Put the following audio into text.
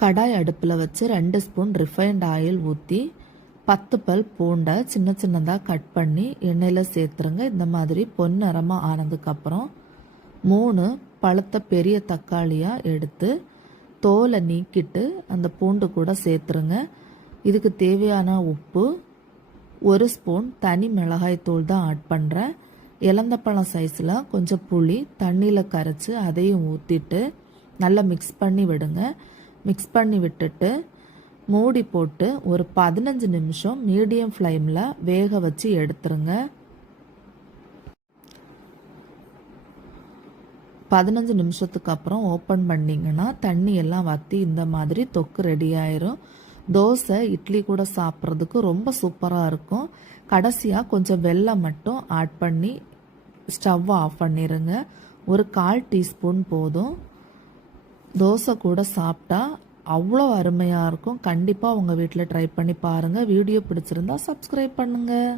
கடாய் அடுப்பில் வச்சு 2 spoon refined oil ஊற்றி 10 பல் பூண்டை சின்ன சின்னதாக கட் பண்ணி எண்ணெயில் சேர்த்துருங்க. இந்த மாதிரி பொன்னிறமாக ஆனதுக்கப்புறம் 3 பழுத்த பெரிய தக்காளியாக எடுத்து தோலை நீக்கிட்டு அந்த பூண்டு கூட சேர்த்துருங்க. இதுக்கு தேவையான உப்பு, 1 ஸ்பூன் தனி மிளகாய் தூள் தான் ஆட் பண்ணுறேன். இலந்தப்பழம் சைஸில் கொஞ்சம் புளி தண்ணியில் கரைச்சி அதையும் ஊற்றிட்டு நல்லா மிக்ஸ் பண்ணி விடுங்க. மிக்ஸ் பண்ணி விட்டுட்டு மூடி போட்டு ஒரு 15 நிமிஷம் மீடியம் ஃப்ளேமில் வேக வச்சு எடுத்துருங்க. 15 நிமிஷத்துக்கு அப்புறம் ஓப்பன் பண்ணிங்கன்னா தண்ணி எல்லாம் வற்றி இந்த மாதிரி தொக்கு ரெடி ஆயிரும். தோசை இட்லி கூட சாப்பிட்றதுக்கு ரொம்ப சூப்பராக இருக்கும். கடைசியாக கொஞ்சம் வெல்லம் மட்டும் ஆட் பண்ணி ஸ்டவ் ஆஃப் பண்ணிடுங்க. ஒரு 1/4 டீஸ்பூன் போதும். தோசை கூட சாப்பிட்டா அவ்வளோ அருமையாக இருக்கும். கண்டிப்பாக உங்கள் வீட்டில் ட்ரை பண்ணி பாருங்கள். வீடியோ பிடிச்சிருந்தா சப்ஸ்கிரைப் பண்ணுங்கள்.